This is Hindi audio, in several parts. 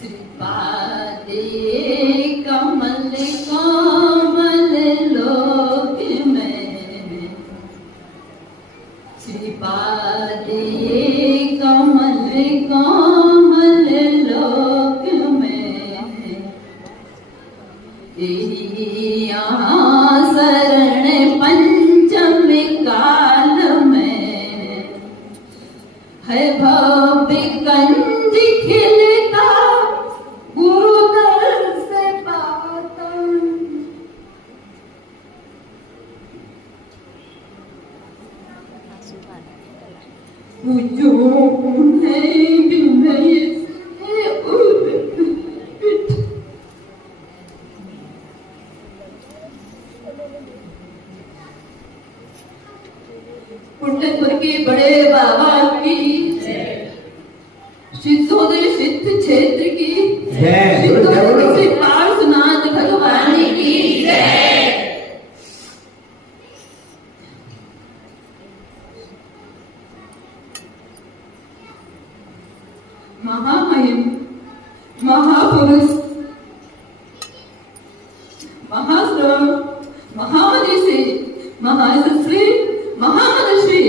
श्रीपादे कमल कोमल लोक में, श्रीपादे कमल कोमल लोक में, यहाँ शरण पंचम काल में है भव्य कंज खिलता गुरुदर से पाता। पूजो उन्हें विनय से पुण्यपुर के बड़े बाबा की, सिद्धोदय सिद्ध क्षेत्र की, सिद्धोदय पार्श्वनाथ भगवान की जय। महामहिम, महापुरुष, महाश्रम, महामनीषी, महायशस्वी, महामनस्वी,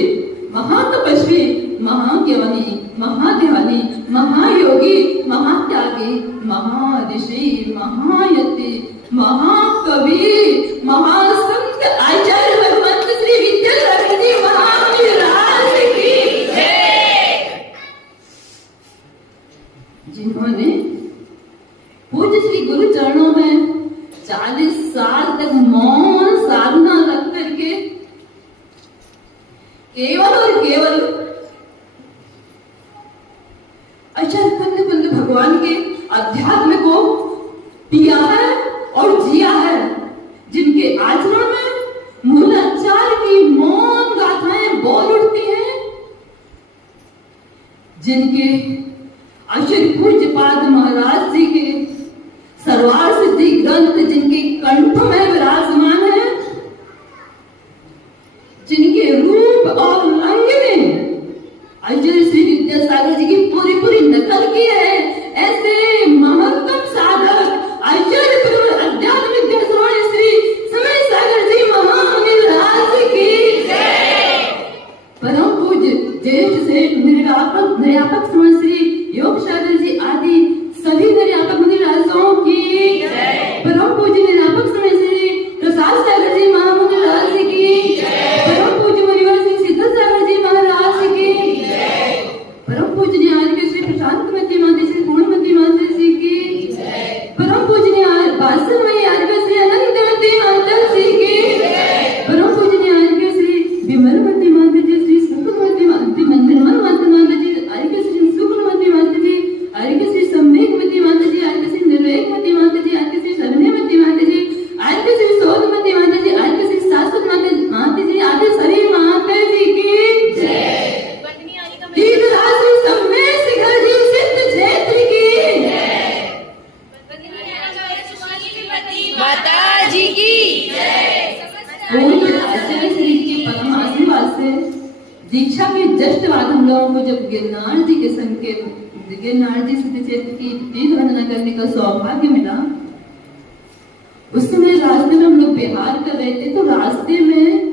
महातपस्वी, महाज्ञानी, महाध्यानी, महायोगी, महात्यागी, महाऋषि, महायति, महाकवि, महासंत आचार्य भगवंत श्री विद्यासागर जी महाराज की जय। जिन्होंने पूज्य श्री गुरु चरणों में 40 साल तक मौन साधना रख करके केवल और केवल आचार्य कुंद भगवान के अध्यात्म को पिया है और जिया है, जिनके आचरण में मूलाचार की मौन गाथाएं बोल उठती हैं, जिनके आचार्य पूज्य पाद महाराज जी के सर्वार सिद्धि ग्रंथ जिनके कंठ में विराजमान है, जिनके रूप और रंग में आचार्य श्री विद्यासागर जी की पूरी पूरी नकल की है, ऐसे महत्तम साधक आचार्य अध्यात्म विद्याश्रवण श्री समय सागर जी महाराज की जय। परम पूज्य ज्येष्ठ श्रेष्ठ निर्यापक श्रवण श्री योग सागर जी आदि सभी निर्यापक मुनिराजों की जय। परम पूज्य निर्यापक श्रवण श्री प्रसाद सागर जी महाराज की जय। परम पूज्य मुनिवर सिंह सिद्ध सागर जी महाराज की जय। परम पूज्य न्याय श्री प्रशांत मती माता श्री पूर्णमती माता जी की जय। परम पूज्य न्याय बासमयी आर्य श्री अनंतमती माता जी की जय। परम पूज्य न्याय श्री विमलमती माता जी श्री सुखमती माता मंदिरमन माता जी आर्य श्री सुखमती माता जी आर्य श्री सम्यकमती माता जी आर्य श्री निर्लेखमती माता जी आर्य श्री शरण्यमती माता जी आर्य श्री सोधमती माता जी आर्य श्री शाश्वत माता जी आर्य सरी माता जी की जय। माता जी की आचार्य श्री के परम आशीर्वाद से दीक्षा के जस्ट बाद हम लोगों को जब गिरनार जी के संकेत गिरनार जी सिद्ध क्षेत्र की तीर्थ वंदना करने का सौभाग्य मिला, उस समय रास्ते में हम लोग बिहार कर रहे थे, तो रास्ते में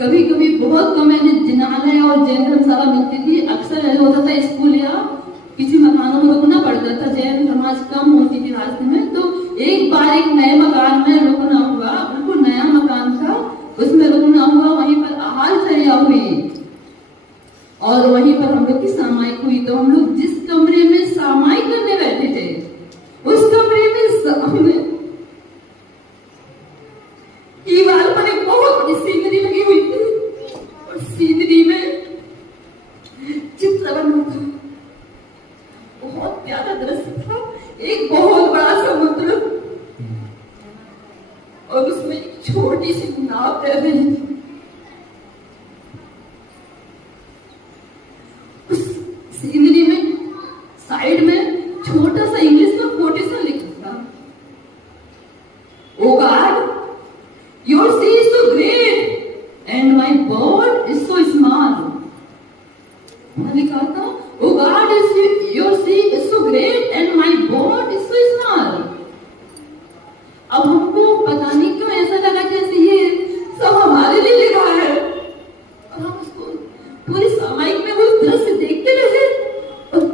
कभी कभी बहुत कम जिनालय और जैन धर्मशाला मिलती थी। अक्सर ऐसा होता था स्कूल या किसी मकानों में रुकना पड़ता था, जैन समाज कम होती थी रास्ते में। तो एक बार एक नए मकान में रुकना हुआ, बिल्कुल नया मकान था, उसमें रुकना हुआ। वहीं पर आहार चर्या हुई और वहीं पर हम लोग की सामायिक हुई। तो हम लोग जिस कमरे में सामायिक करने बैठे थे, उस कमरे में दीवार पर एक बहुत बड़ी सीनरी लगी हुई थी और सीनरी में चित्र बना था। बहुत प्यारा दृश्य था, एक बहुत बड़ा समुद्र और उसमें एक छोटी सी नाव तैर रही थी। उस सीनरी में साइड में छोटा सा इंग्लिश में कोटेशन लिखा था। Oh God, your sea is so great and my bird is so small. उन्होंने कहा था, oh God, your sea is so great and my bird is so small. अब हमको पता नहीं क्यों ऐसा लगा जैसे ये सब हमारे लिए लिखा है, और हम उसको पूरी सामायिक में वो दृश्य देखते रहे। और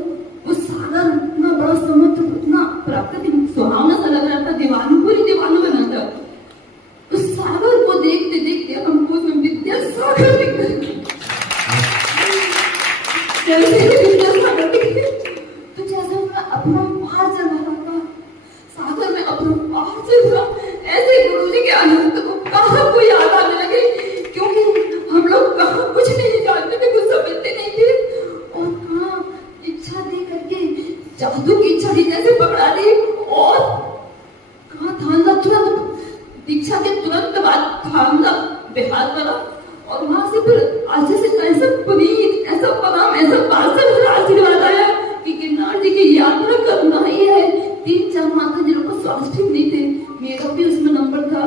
वो सागर इतना बड़ा समुद्र, इतना प्राकृतिक सुहावना सा लग रहा था, दीवानों पूरी दीवानों बना था। उस सागर को देखते देखते हमको उसमें विद्यासागर दिख रहे, जैसे विद्यासागर दिख रहे, तो जैसे मैं अपना पार चल रहा था, सागर में अपना पार चल रहा, ऐसे गुरुजी के आनंद को कहाँ को याद आने लगे, क्योंकि हम लोग कहाँ कुछ नहीं जानते थे, कुछ समझते नहीं थे, और कहाँ इच्छा दे करके जादू की छड़ी जैसे पकड़ा दी, और कहाँ थामला, तुरंत दीक्षा के तुरंत बाद थामला, बेहाल करा, और वहां से फिर आगे से ऐसा पुनीत, ऐसा पराम, ऐसा पार्सल आशीर्वाद आया कि गिरनार जी की यात्रा करना ही है। 3-4 माता जी लोग को स्वास्थ्य ठीक नहीं थे, मेरा भी उसमें नंबर था,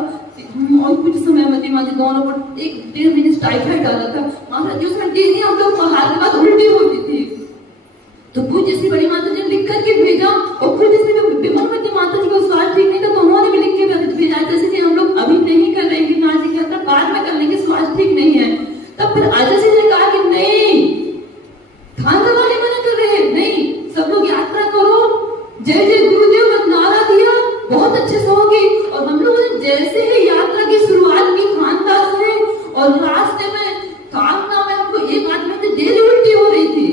और कुछ समय मती माजी दोनों को 1-1.5 महीने टाइफाइड आ रहा था। महाराज जी उसमें डेली हम लोग बाहर के बाद उल्टी होती थी, तो कुछ जैसी बड़ी माता जी ने लिख करके भेजा, और फिर जैसे विमलवती माता जी का स्वास्थ्य ठीक नहीं था, तो उन्होंने भी लिख के भेजा, जैसे कि हम लोग अभी नहीं कर रहे हैं गिरनार जी की यात्रा, बाद में कर लेंगे, स्वास्थ्य ठीक नहीं है। तब फिर आचार्य जी ने कहा कि नहीं, खाना वाले मना कर रहे हैं, नहीं, सब लोग यात्रा करो, जय जय गुरुदेव का नारा दिया, बहुत अच्छे से होगी। और हम लोगों ने जैसे ही यात्रा की शुरुआत की खानदास से, और रास्ते में कामना में हमको 1 आदमी से डेली उल्टी हो रही थी,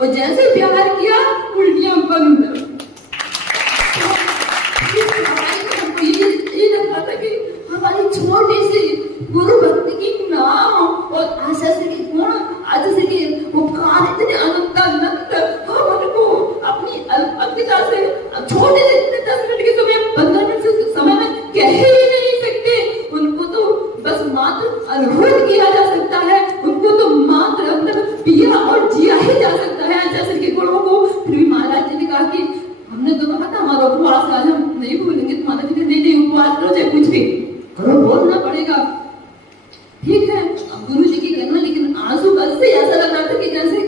और जैसे प्यार किया उल्टियां बंद। हमको ये लगता था कि हमारी छोटी सी गुरु भक्ति की नाम और आशा से की गुण, आशा से की उपकार इतने अनंत हम उनको अपनी अल्पता से छोटे से 10 मिनट के समय, 15 मिनट से समय में कह ही नहीं सकते। उनको तो बस मात्र अनुरोध किया जा सकता है, उनको तो मात्र अंदर पिया और जिया ही जा सकता है आचार्य के गुणों को। फिर भी महाराज जी ने कहा कि हमने तो कहा था हमारा उपवास आज हम नहीं भूलेंगे, तो महाराज जी ने नहीं उपवास करो, चाहे कुछ भी करो, बोलना पड़ेगा। ठीक है, अब गुरु जी की करना, लेकिन आंसू बस से ऐसा लग रहा था कि जैसे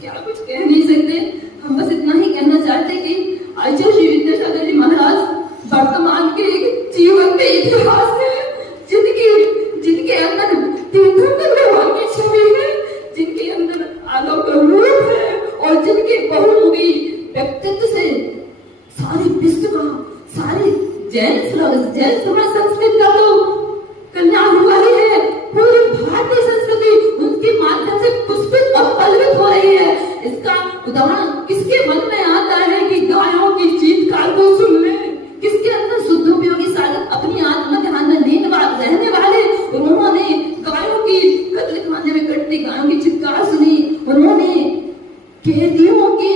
क्या कुछ कह नहीं सकते। हम बस इतना ही कहना चाहते कि आचार्य श्री विद्यासागर जी महाराज वर्तमान के जीवन के इतिहास है, जिनके अंदर तीर्थंकर भगवान की छवि है, जिनके अंदर अलौकिक रूप है, और जिनके बहुमुखी व्यक्तित्व से सारी विश्व का, सारी जैन समाज संस्कृत का तो कल्याण हुआ ही है, पूरी भारतीय संस्कृति उनके माध्यम से पुष्पित और पल्लवित हो रही है। इसका उदाहरण किसके मन में आता है कि गायों की चीत्कार को सुन ले, किसके अंदर शुद्धोपयोगी साधक अपनी आत्मा के अंदर रहने वाले, उन्होंने गायों की कत्ल खाने में कटती गायों की चित्कार सुनी, उन्होंने कैदियों के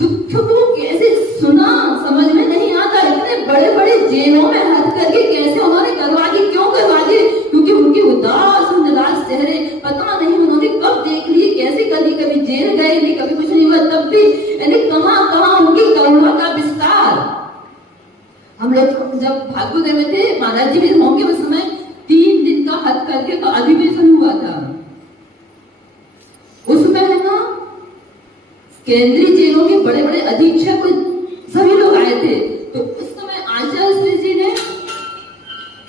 दुख को कैसे सुना, समझ में नहीं आता। इतने बड़े बड़े जेलों में हद करके कैसे उन्होंने करवा दी, क्यों करवा दी? क्योंकि उनके उदास निराश चेहरे पता नहीं उन्होंने कब देख लिए, कैसे कभी जेल गए नहीं, कभी कुछ नहीं हुआ, तब भी यानी कहाँ उनकी करुणा का विस्तार। हम लोग जब भागवत में थे, महाराज जी भी होंगे उस समय 3 दिन का हद करके तो अधिवेशन हुआ था। उसमें है ना केंद्रीय जेलों के बड़े बड़े अधीक्षक सभी लोग आए थे, तो उस समय आचार्य श्री जी ने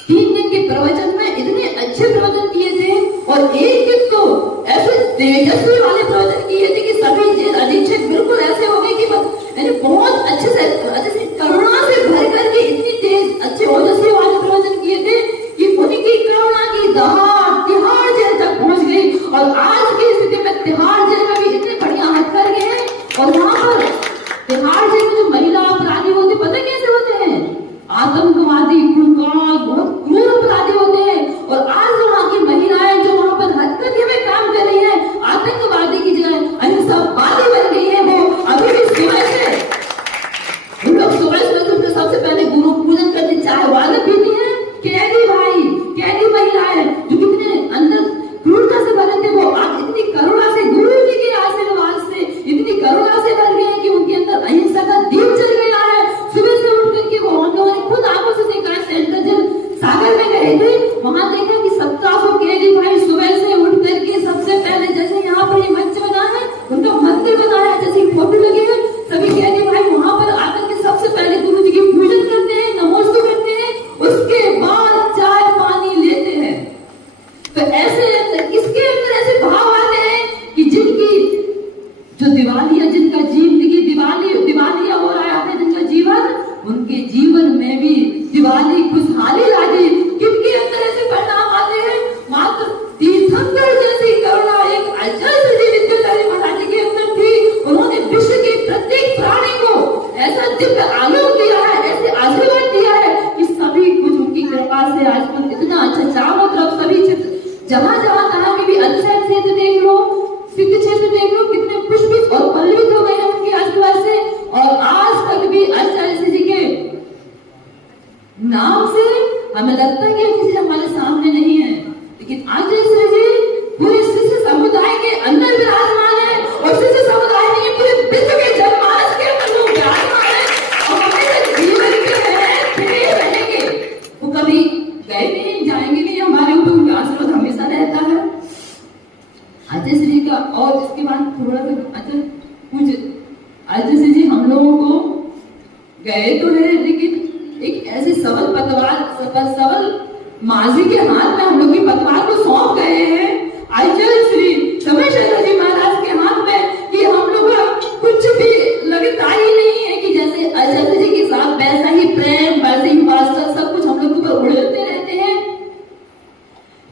3 दिन के प्रवचन में इतने अच्छे प्रवचन किए थे, और एक दिन तो ऐसे तेजस्वी वाले प्रवचन किए थे कि सभी जेल अधीक्षक बिल्कुल ऐसे हो गए कि बस यानी बहुत अच्छे से करुणा से भर करके इतनी तेज अच्छे ओजस्वी वाले प्रवचन किए थे कि उनकी करुणा की दहाड़ तिहाड़ जेल तक पहुंच गई। और आज की स्थिति में तिहाड़ जेल में भी इतने बढ़िया हद कर गए हैं, और वहां पर तिहाड़ जेल में जो महिला अपराधी होते पता कैसे होते हैं? आतंकवादी, बहुत क्रूर अपराधी होते हैं। के जीवन में भी दिवाली खुशहाली लादी। किनके अंदर ऐसे परिणाम आते हैं? मात्र तीर्थंकर जैसी करुणा एक आचार्य श्री विद्याधरी महाराज जी के अंदर थी। उन्होंने विश्व के प्रत्येक प्राणी को ऐसा दिव्य आलोक दिया है, ऐसे आशीर्वाद दिया है कि सभी कुछ उनकी कृपा से आजकल इतना अच्छा चारों तरफ सभी क्षेत्र जहां जहां कहा कि भी अच्छा क्षेत्र देख लो, सिद्ध क्षेत्र देख लो, कितने पुष्पित और पल्लवित हो गए हैं उनके आशीर्वाद से। और आज तक भी आचार्य जी के नाम से हमें लगता है कि किसी हमारे सामने नहीं है, लेकिन आचार्य जी पूरे शिष्य समुदाय के अंदर विराजमान है। और शिष्य समुदाय नहीं, पूरे विश्व के जनमानस के अंदर लोग विराजमान है और हमेशा जीवन के रहेंगे। वो कभी गए नहीं, जाएंगे नहीं, हमारे ऊपर उनका आशीर्वाद हमेशा रहता है आचार्य जी का। और इसके बाद थोड़ा सा अच्छा कुछ आचार्य जी हम लोगों को गए तो है, लेकिन एक ऐसे सबल माझी के हाथ में हम लोग की पतवार को सौंप गए हैं आचार्य श्री समय शंकर जी महाराज के हाथ में, कि हम लोग का कुछ भी लगता ही नहीं है कि जैसे आचार्य जी के साथ वैसा ही प्रेम, वैसे ही वास्तव सब कुछ हम लोग के ऊपर उड़ते रहते हैं।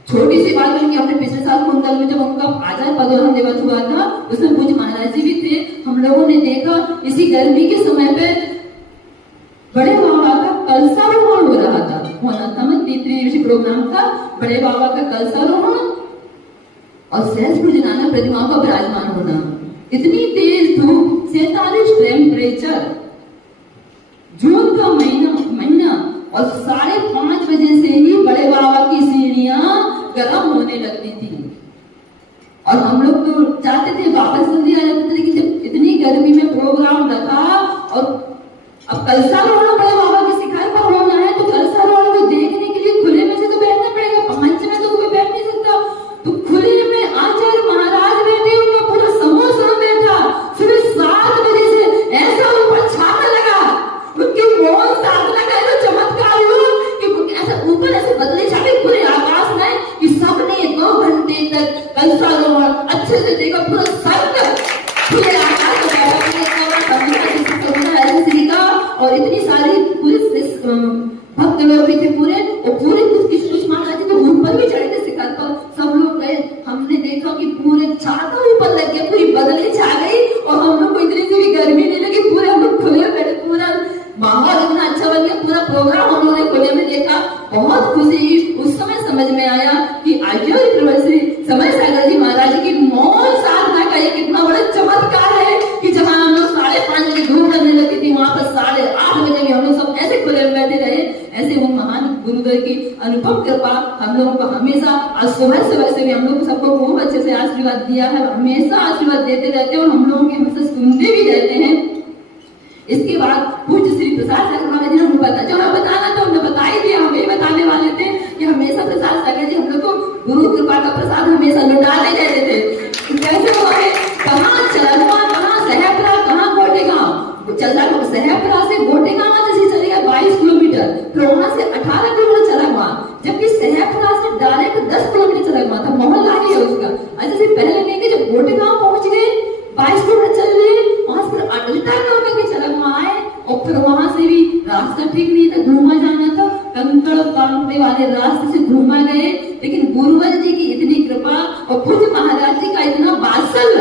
छोटी सी बात है कि अपने पिछले साल कुंतल में जब उनका आचार्य पदोन्नति दिवस हुआ था, उसमें पूज्य महाराज जी भी थे। हम लोगों ने देखा इसी गर्मी के समय पे बड़े बाबा का कलशारोहण हो रहा था, होना था मैं तीसरी प्रोग्राम था, बड़े बाबा का कलशारोहण और सहस्त्र नाना प्रतिमाओं का विराजमान होना। इतनी तेज धूप, 47 टेम्परेचर, जून का महीना और 5:30 बजे से ही बड़े बाबा की सीढ़ियां गर्म होने लगती थी। और हम लोग तो चाहते थे वापस जल्दी आ जाते थे, लेकिन जब इतनी गर्मी में प्रोग्राम रखा और अब कलशारोहण बड़े बाबा के शिखर पर होना है, तो कलशारोहण को देखने के लिए खुले में से तो बैठना पड़ेगा, मंच में तो कोई बैठ नहीं सकता। तो खुले में आचार्य महाराज बैठे, उनका पूरा समूह सामने था। सुबह 7 बजे से ऐसा ऊपर छाता लगा, उनके मौन साधना का जो चमत्कार हुआ कि ऐसा ऊपर ऐसे बदले छाते पूरे आकाश में, कि सबने 2 घंटे तक कलशारोहण अच्छे से देखा। पूरा संत खुले आकाश और इतनी सारी पूरे भक्त लोग भी थे पूरे, और पूरे कुछ महाराज जी तो ऊपर भी चढ़े थे शिखर पर, सब लोग गए। हमने देखा कि पूरे छाता ऊपर लग गया, पूरी बदली छा गई और हम लोग को इतनी सी भी गर्मी नहीं लगी। पूरे हम लोग खुले बैठे, पूरा माहौल इतना अच्छा बन गया, पूरा प्रोग्राम हम लोगों ने खुले में देखा। बहुत खुशी उस समय समझ में आया कि आचार्य श्री समय सागर जी महाराज जी की मौन साधना का एक इतना बड़ा चमत्कार है कि जहां हम लोग 5:30 बजे धूप लगने लगी थी, वहां पर 8:30 बजे भी हम लोग सब ऐसे खुले में बैठे रहे। ऐसे वो महान गुरुदेव की अनुपम कृपा हम लोगों को हमेशा, आज सुबह से भी हम लोग सबको बहुत अच्छे से आशीर्वाद दिया है, हमेशा आशीर्वाद देते रहते हैं और हम लोगों के हमसे सुनते भी रहते हैं। इसके बाद पूज्य श्री प्रसाद सागर महाराज जी ने हमें बताया, जो हमें बताना था हमने बता ही दिया, हमें बताने वाले थे कि हमेशा प्रसाद सागर जी हम लोग को गुरु कृपा का प्रसाद हमेशा लुटाते रहते थे। कैसे हुआ है, कहाँ चलवा, कहाँ सहपरा, कहाँ गोटेगांव, सहपरा से गोटेगांव जैसे चलेगा 22 किलोमीटर, फिर वहां से 18 किलोमीटर चला हुआ, जबकि सहपरा से डायरेक्ट 10 किलोमीटर चला हुआ था, मोहल्ला ही है उसका। अच्छा से पहले लेके जब गोटेगांव पहुंच गए, 22 किलोमीटर चल रहे, वहां से अल्टा करके चला हुआ आए, और फिर वहां से भी रास्ता ठीक नहीं था, घूमा जाना था, कंकड़ कांपने वाले रास्ते से घूमा गए। लेकिन गुरुवर जी की इतनी कृपा और पूज्य महाराज जी का इतना वात्सल्य,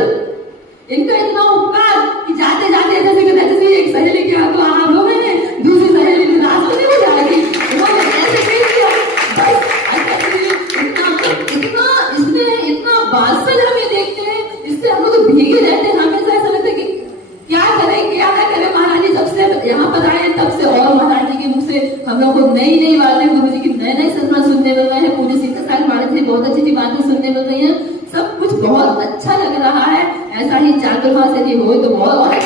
इनका इतना उपकार कि जाते जाते जैसे एक सहेली के हाथों आना लोग हैं, दूसरी सहेली ने रास्ते में भी जाएगी, उन्होंने ऐसे कह दिया बस। इतना वात्सल्य हमें देखते हैं, इससे हम लोग तो भीगे रहते हैं, हमेशा ऐसा लगता है कि क्या करें क्या ना करें। महाराज जी जब से यहाँ पर आए तब से और महाराज जी के मुँह से हम लोग को नई नई बातें, गुरु जी की नए सदमा सुनने मिल रहे हैं, पूज्य सिद्ध सागर महाराज जी बहुत अच्छी बातें सुनने मिल रही है, सब कुछ बहुत अच्छा लग रहा है। ऐसा ही चातुर्मास यदि हो तो बहुत